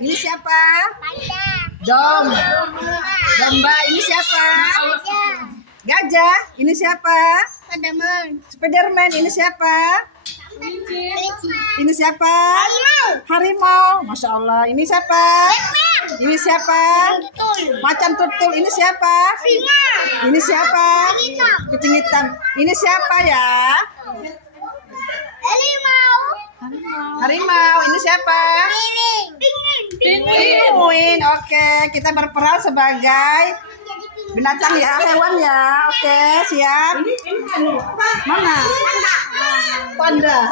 Ini siapa? Panda. Domba. Ini siapa? Gajah. Gajah. Ini siapa? Spiderman. Ini siapa? Kelinci. Ini siapa? Harimau. Harimau. Masya Allah. Ini siapa? Batman. Ini siapa? Tutul. Macan tutul. Ini siapa? Singa. Ini siapa? Hitam. Kucing hitam. Ini siapa ya? Harimau. Harimau. Ini siapa? Piring. Penguin. Oke, kita berperan sebagai binatang ya, hewan ya. Oke, siap. Mana? Panda.